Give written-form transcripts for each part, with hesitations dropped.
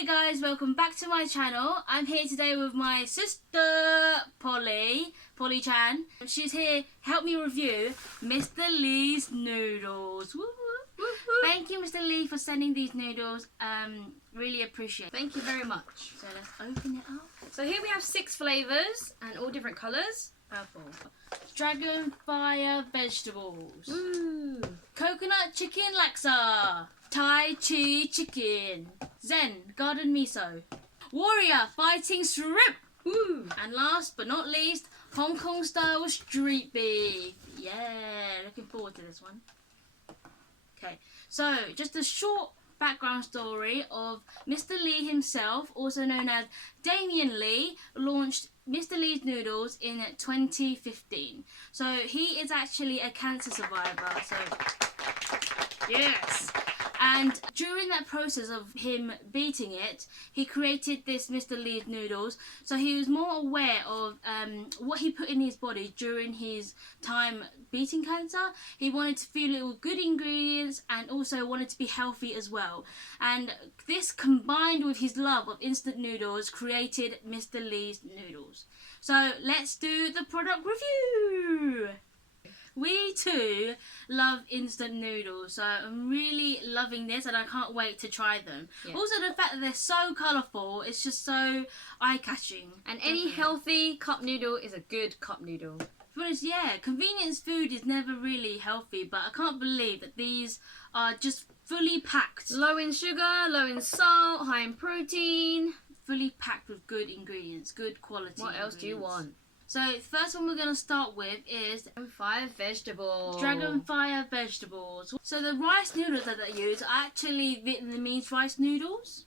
Hey guys, welcome back to my channel. I'm here today with my sister Polly Chan. She's here to help me review Mr. Lee's noodles. Woo woo. Thank you, Mr. Lee, for sending these noodles. Really appreciate it. Thank you very much. So let's open it up. So here we have 6 flavours and all different colours. Purple. Dragon fire vegetables. Ooh. Coconut chicken laksa. Thai cheese chicken. Zen garden miso. Warrior fighting shrimp. Ooh. And last but not least, Hong Kong style street beef. Yeah, looking forward to this one. Okay, so just a short background story of Mr. Lee himself, also known as Damien Lee, launched Mr. Lee's Noodles in 2015. So he is actually a cancer survivor. So yes. And during that process of him beating it, he created this Mr. Lee's Noodles. So he was more aware of what he put in his body during his time beating cancer. He wanted to fuel it with good ingredients and also wanted to be healthy as well. And this combined with his love of instant noodles created Mr. Lee's Noodles. So let's do the product review. We too love instant noodles, so I'm really loving this and I can't wait to try them. Yeah. Also the fact that they're so colourful, it's just so eye-catching. And any healthy cup noodle is a good cup noodle. To be honest, yeah, convenience food is never really healthy, but I can't believe that these are just fully packed. Low in sugar, low in salt, high in protein. Fully packed with good ingredients, good quality What else do you want? So the first one we're going to start with is Fire vegetables. Dragon fire vegetables. So the rice noodles that they use are actually Vietnamese rice noodles.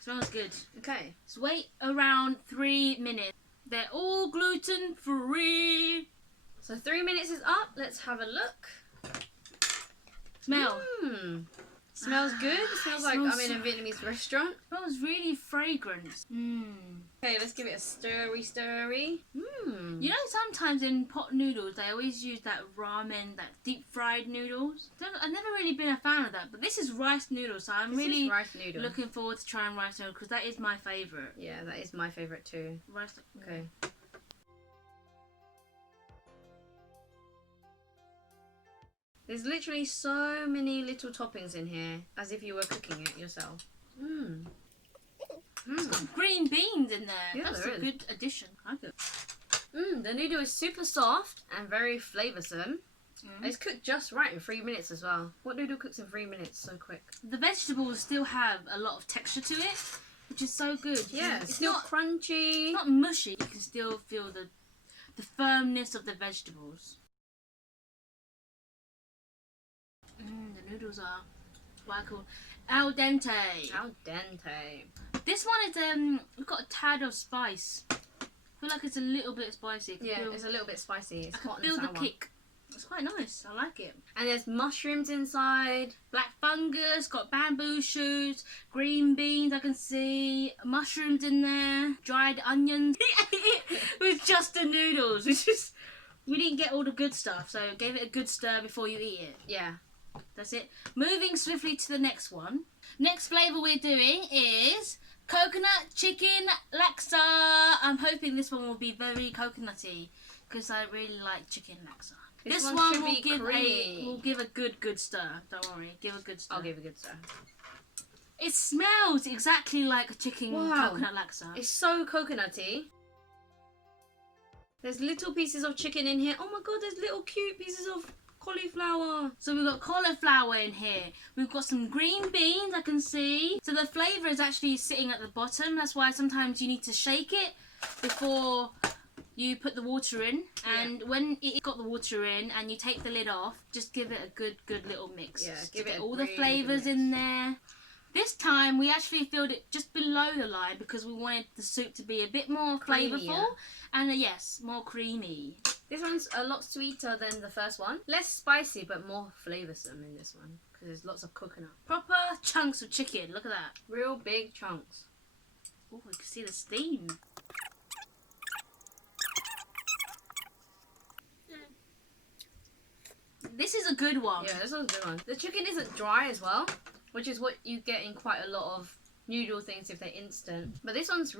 Smells good. Okay. Let's wait around 3 minutes. They're all gluten free. So 3 minutes is up. Let's have a look. Smell. Smells good. It smells like I'm in a Vietnamese restaurant. Smells really fragrant. Okay, let's give it a stirry. You know, sometimes in pot noodles they always use that ramen, that deep fried noodles. I've never really been a fan of that, but this is rice noodles, so I'm really looking forward to trying rice noodles because that is my favourite. Yeah, that is my favourite too. Rice. Okay. There's literally so many little toppings in here, as if you were cooking it yourself. It's got green beans in there. Yeah, that's a good addition. I like it. The noodle is super soft and very flavoursome. It's cooked just right in 3 minutes as well. What noodle cooks in 3 minutes so quick? The vegetables still have a lot of texture to it, which is so good. Yeah, it's still crunchy. It's not mushy. You can still feel the firmness of the vegetables. The noodles are what I call al dente. Al dente. This one is we've got a tad of spice. I feel like it's a little bit spicy. Yeah, it's a little bit spicy. It's hot and sour. Feel the kick. It's quite nice. I like it. And there's mushrooms inside. Black fungus, got bamboo shoots, green beans I can see, mushrooms in there, dried onions. He ate it with just the noodles. We didn't get all the good stuff, so gave it a good stir before you eat it. Yeah. That's it. Moving swiftly to the next one. Next flavour we're doing is coconut chicken laksa. I'm hoping this one will be very coconutty because I really like chicken laksa. This one will give a good stir. Don't worry, give a good stir. I'll give a good stir. It smells exactly like a chicken coconut laksa. It's so coconutty. There's little pieces of chicken in here. Oh my god, there's little cute pieces of cauliflower. So we've got cauliflower in here. We've got some green beans I can see. So the flavour is actually sitting at the bottom. That's why sometimes you need to shake it before you put the water in. And when it got the water in and you take the lid off, just give it a good little mix. Yeah, give it all the flavours in there. This time we actually filled it just below the line because we wanted the soup to be a bit more flavourful and yes, more creamy. This one's a lot sweeter than the first one. Less spicy, but more flavoursome in this one. Because there's lots of coconut. Proper chunks of chicken. Look at that. Real big chunks. Oh, we can see the steam. This is a good one. Yeah, this one's a good one. The chicken isn't dry as well, which is what you get in quite a lot of noodle things if they're instant. But this one's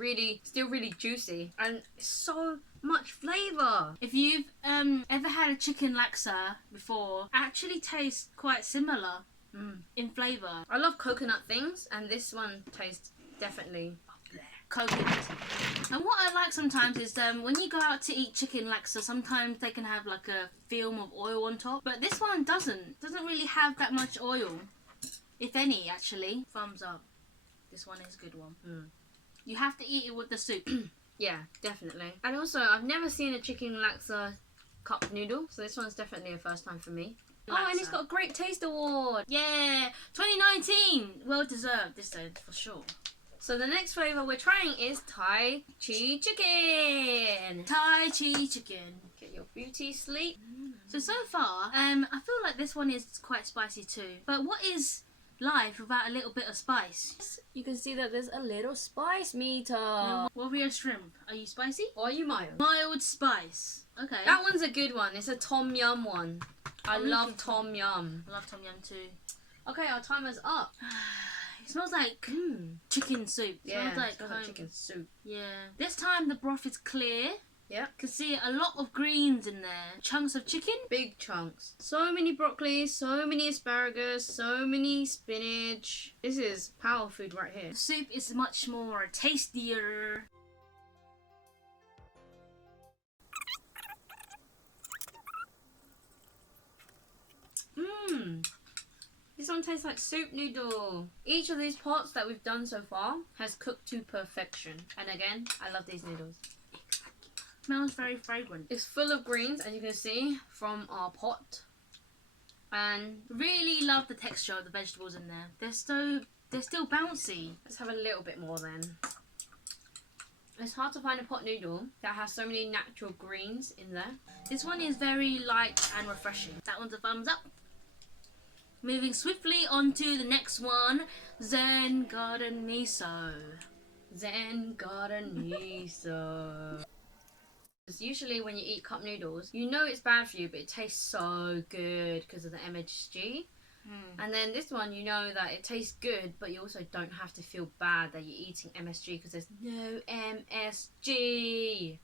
still really juicy and so much flavour. If you've ever had a chicken laksa before, actually tastes quite similar in flavour. I love coconut things, and this one tastes definitely up there. Coconut. And what I like sometimes is when you go out to eat chicken laksa, sometimes they can have like a film of oil on top, but this one doesn't really have that much oil, if any, actually. Thumbs up. This one is a good one. You have to eat it with the soup. Yeah, definitely. And also, I've never seen a chicken laksa cup noodle, so this one's definitely a first time for me. Laksa. Oh, and it's got a Great Taste Award. Yeah, 2019. Well deserved this time, for sure. So the next flavour we're trying is Thai Chi Chicken. Thai Chi Chicken. Get your beauty sleep. So far, I feel like this one is quite spicy too. But what is life without a little bit of spice? You can see that there's a little spice meter. Warrior shrimp. Are you spicy? Or are you mild? Mild spice. Okay. That one's a good one. It's a tom yum one. I love tom yum. I love tom yum too. Okay, our timer's up. It smells like chicken soup. It Yeah, smells like like chicken soup. Yeah. This time the broth is clear. Yeah. Can see a lot of greens in there. Chunks of chicken. Big chunks. So many broccoli, so many asparagus, so many spinach. This is power food right here. The soup is much more tastier. This one tastes like soup noodle. Each of these pots that we've done so far has cooked to perfection. And again, I love these noodles. Smells very fragrant. It's full of greens, as you can see from our pot. And really love the texture of the vegetables in there. They're still bouncy. let's have a little bit more then. It's hard to find a pot noodle that has so many natural greens in there. This one is very light and refreshing. That one's a thumbs up. Moving swiftly on to the next one, Zen Garden Miso. Zen Garden Miso. Usually when you eat cup noodles, you know it's bad for you, but it tastes so good because of the MSG. And then this one, you know that it tastes good, but you also don't have to feel bad that you're eating MSG because there's no MSG.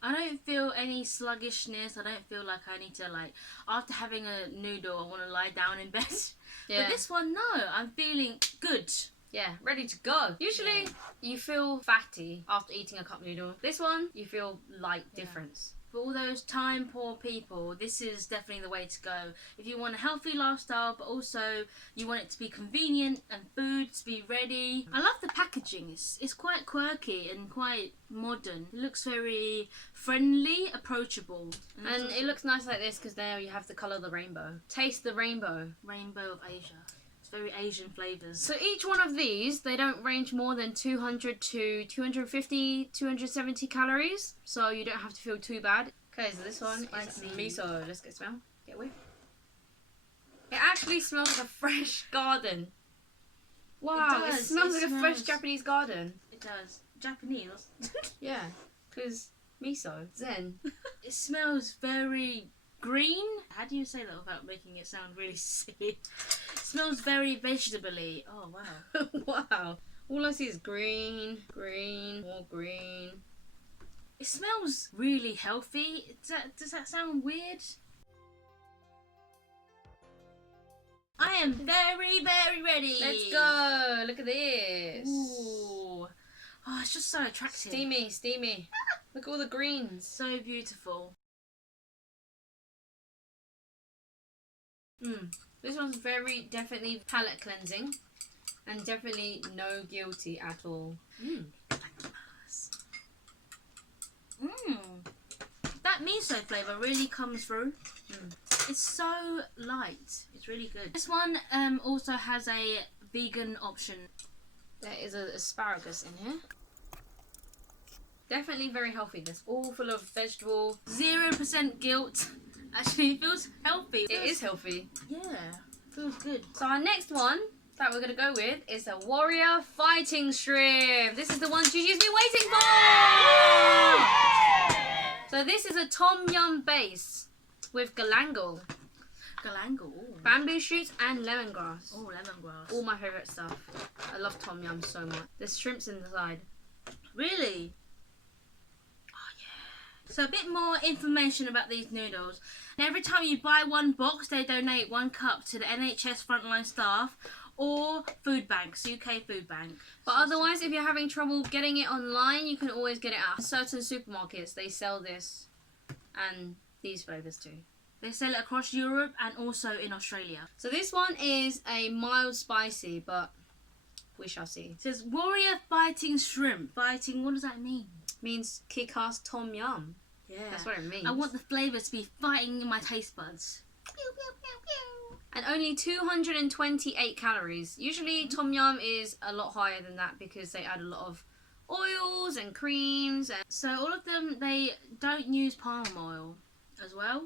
I don't feel any sluggishness. I don't feel like I need to, after having a noodle, I want to lie down in bed. Yeah. But this one, no. I'm feeling good. Yeah, ready to go. Usually you feel fatty after eating a cup noodle. This one, you feel light difference. For all those time poor people, this is definitely the way to go. If you want a healthy lifestyle, but also you want it to be convenient and food to be ready. I love the packaging. It's quite quirky and quite modern. It looks very friendly, approachable. And it looks nice like this because there you have the colour of the rainbow. Taste the rainbow. Rainbow of Asia. It's very Asian flavours. So each one of these, they don't range more than 200 to 250, 270 calories. So you don't have to feel too bad. Okay, so this one is miso. Let's get a smell. Get away. It actually smells like a fresh garden. Wow, it smells like a fresh Japanese garden. It does. Japanese. Yeah, because miso, zen. It smells very green. How do you say that without making it sound really sick? It smells very vegetable-y. Oh, wow. Wow. All I see is green, green, more green. It smells really healthy. Does that sound weird? I am very, very ready. Let's go. Look at this. Ooh. Oh, it's just so attractive. Steamy, steamy. Look at all the greens. So beautiful. This one's very definitely palate cleansing and definitely no guilty at all. That miso flavour really comes through. It's so light. It's really good. This one also has a vegan option. There is an asparagus in here. Definitely very healthy. This all full of vegetable. 0% guilt. Actually, it feels healthy. It is healthy. Yeah, feels good. So our next one that we're going to go with is a warrior fighting shrimp. This is the one Gigi's been waiting for! So this is a tom yum base with galangal. Galangal. Ooh. Bamboo shoots and lemongrass. Oh, lemongrass. All my favourite stuff. I love tom yum so much. There's shrimps inside. Really? Oh, yeah. So a bit more information about these noodles. Every time you buy one box, they donate 1 cup to the NHS frontline staff or food banks, UK food bank. But otherwise, if you're having trouble getting it online, you can always get it at certain supermarkets. They sell this and these flavours too. They sell it across Europe and also in Australia. So this one is a mild spicy, but we shall see. It says warrior fighting shrimp. Fighting, what does that mean? Means kick-ass tom yum. Yeah. That's what it means. I want the flavours to be fighting in my taste buds. Pew, pew, pew, pew. And only 228 calories. Usually tom yum is a lot higher than that because they add a lot of oils and creams. So all of them, they don't use palm oil as well.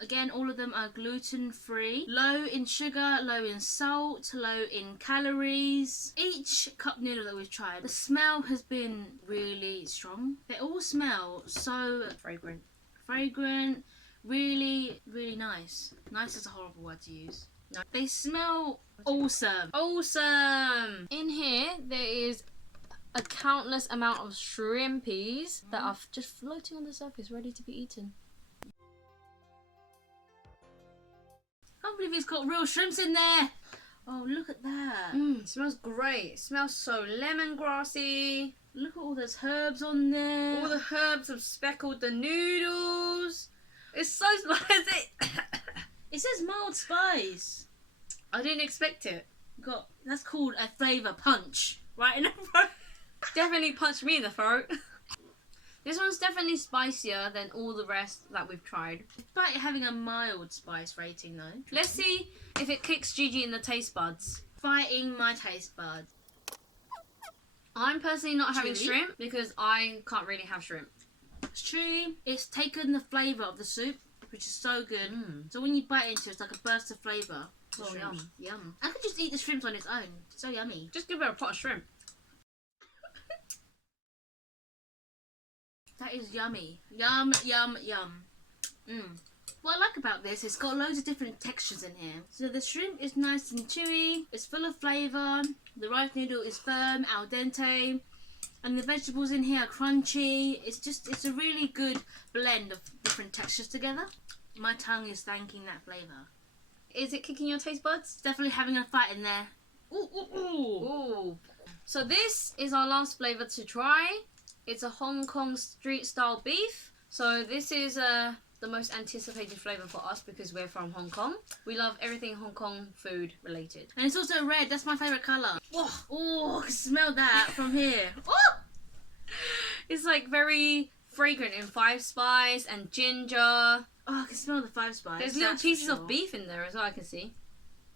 Again, all of them are gluten-free, low in sugar, low in salt, low in calories. Each cup noodle that we've tried, the smell has been really strong. They all smell so Fragrant. fragrant, really, really nice. Nice is a horrible word to use. No. They smell awesome. Awesome! In here, there is a countless amount of shrimpies that are just floating on the surface, ready to be eaten. I can't believe it's got real shrimps in there. Oh, look at that. It smells great. It smells so lemongrassy. Look at all those herbs on there. All the herbs have speckled the noodles. It's so spicy. It says mild spice. I didn't expect it. That's called a flavour punch. Right in the front. Definitely punched me in the throat. This one's definitely spicier than all the rest that we've tried. Despite having a mild spice rating though. Let's see if it kicks Gigi in the taste buds. Fighting my taste buds. I'm personally not having Chewy. shrimp because I can't really have shrimp. It's chewy. It's taken the flavour of the soup, which is so good. So when you bite into it, it's like a burst of flavour. Oh, yum. Yum. I could just eat the shrimps on its own. It's so yummy. Just give her a pot of shrimp. That is yummy. Yum, yum, yum. What I like about this, it's got loads of different textures in here. So the shrimp is nice and chewy. It's full of flavour. The rice noodle is firm, al dente. And the vegetables in here are crunchy. It's a really good blend of different textures together. My tongue is thanking that flavour. Is it kicking your taste buds? It's definitely having a fight in there. Ooh, ooh, ooh. Ooh. So this is our last flavour to try. It's a Hong Kong street style beef. So this is the most anticipated flavour for us because we're from Hong Kong. We love everything Hong Kong food related. And it's also red. That's my favourite colour. Oh, I can smell that from here. Oh! It's like very fragrant in 5 spice and ginger. Oh, I can smell the 5 spice. There's little that's pieces for of sure. beef in there as well, I can see.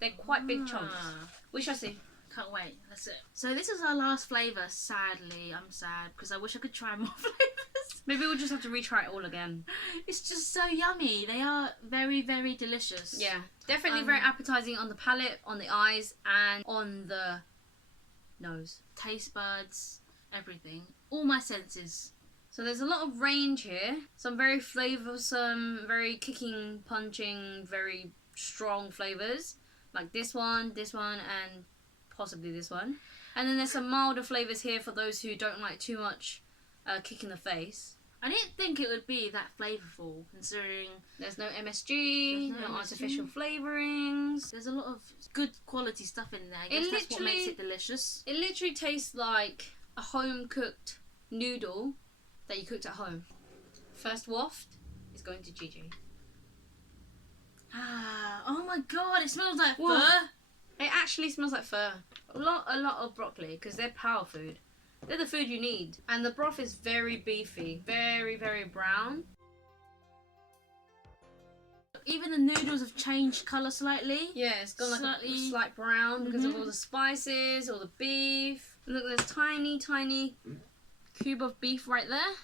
They're quite big chunks. Ah. We shall see. Can't wait. That's it. So this is our last flavour. Sadly, I'm sad because I wish I could try more flavours. Maybe we'll just have to retry it all again. It's just so yummy. They are very, very delicious. Yeah, definitely very appetizing on the palate, on the eyes, and on the nose. Taste buds, everything. All my senses. So there's a lot of range here. Some very flavoursome, very kicking, punching, very strong flavours. Like this one, and possibly this one. And then there's some milder flavours here for those who don't like too much kick in the face. I didn't think it would be that flavourful, considering There's no MSG, There's no no MSG. artificial flavourings. there's a lot of good quality stuff in there. I guess that's what makes it delicious. It literally tastes like a home-cooked noodle that you cooked at home. First waft is going to Gigi. Ah, oh my god, it smells like Whoa. fur. It actually smells like fur. A lot of broccoli because they're power food. They're the food you need. And the broth is very beefy, very, very brown. Even the noodles have changed colour slightly. Yeah, it's gone like a Slightly- slight brown because of all the spices, all the beef. Look, there's tiny, tiny cube of beef right there.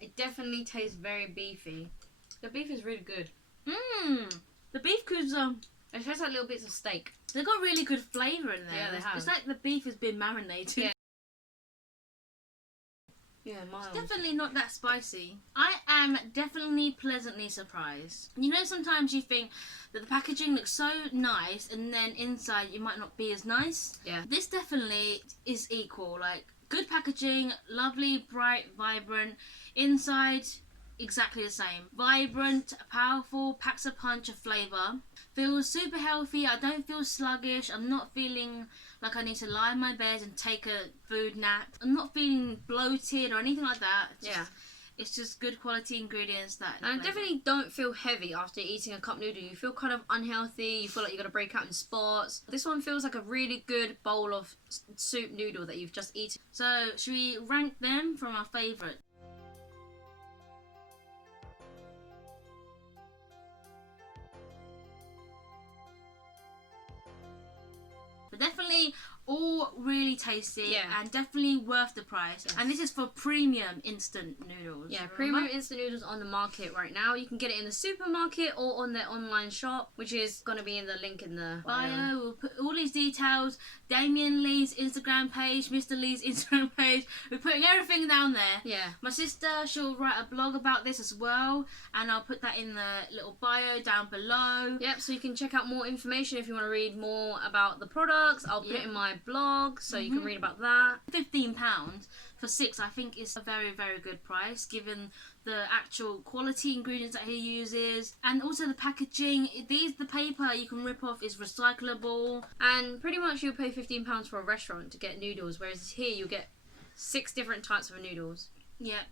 It definitely tastes very beefy. The beef is really good. The beef cubes It tastes like little bits of steak. they've got really good flavour in there. Yeah, they have. It's like the beef has been marinated. Yeah. Yeah, mild. Definitely not that spicy. I am definitely pleasantly surprised. You know, sometimes you think that the packaging looks so nice and then inside it might not be as nice. Yeah. This definitely is equal. Like, good packaging, lovely, bright, vibrant. Inside, exactly the same. Vibrant, powerful, packs a punch of flavour. Feels super healthy. I don't feel sluggish. I'm not feeling like I need to lie in my bed and take a food nap. I'm not feeling bloated or anything like that. It's just good quality ingredients that. And I definitely don't feel heavy after eating a cup noodle. You feel kind of unhealthy. You feel like you're gonna break out in spots. This one feels like a really good bowl of soup noodle that you've just eaten. So should we rank them from our favourite? But definitely all really tasty and definitely worth the price. Yes. And this is for premium instant noodles. Yeah, premium instant noodles on the market right now. You can get it in the supermarket or on their online shop, which is going to be in the link in the bio. We'll put all these details. Damien Lee's Instagram page, Mr. Lee's Instagram page. We're putting everything down there. Yeah. My sister, she'll write a blog about this as well, and I'll put that in the little bio down below. Yep, so you can check out more information if you want to read more about the products. I'll put it in my blog so you can read about that. £15 for 6 I think is a very, very good price given the actual quality ingredients that he uses, and also the packaging. The paper you can rip off is recyclable, and pretty much you'll pay £15 for a restaurant to get noodles, whereas here you'll get 6 different types of noodles. Yeah,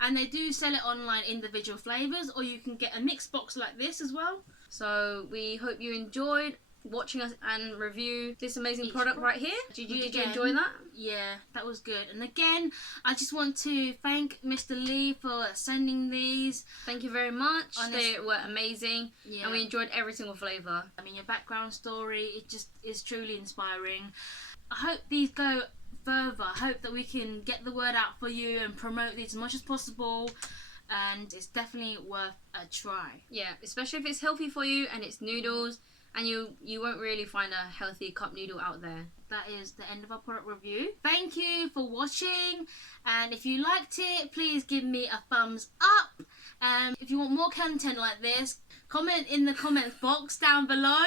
and they do sell it online, individual flavours, or you can get a mixed box like this as well. So we hope you enjoyed watching us and review this amazing product right here. Did you enjoy that? Yeah, that was good. And again, I just want to thank Mr. Lee for sending these. Thank you very much. They were amazing, and we enjoyed every single flavour. I mean, your background story, it just is truly inspiring. I hope these go further. I hope that we can get the word out for you and promote these as much as possible. And it's definitely worth a try. Yeah, especially if it's healthy for you and it's noodles. And you won't really find a healthy cup noodle out there. That is the end of our product review. Thank you for watching. And if you liked it, please give me a thumbs up. If you want more content like this, comment in the comments box down below.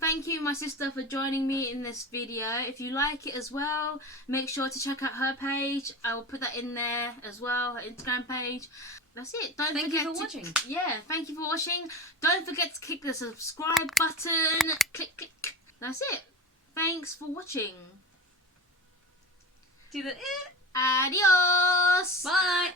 Thank you, my sister, for joining me in this video. If you like it as well, make sure to check out her page. I will put that in there as well, her Instagram page. That's it. Thank you for watching. Yeah, thank you for watching. Don't forget to click the subscribe button. Click, click. That's it. Thanks for watching. Do the Adios. Bye.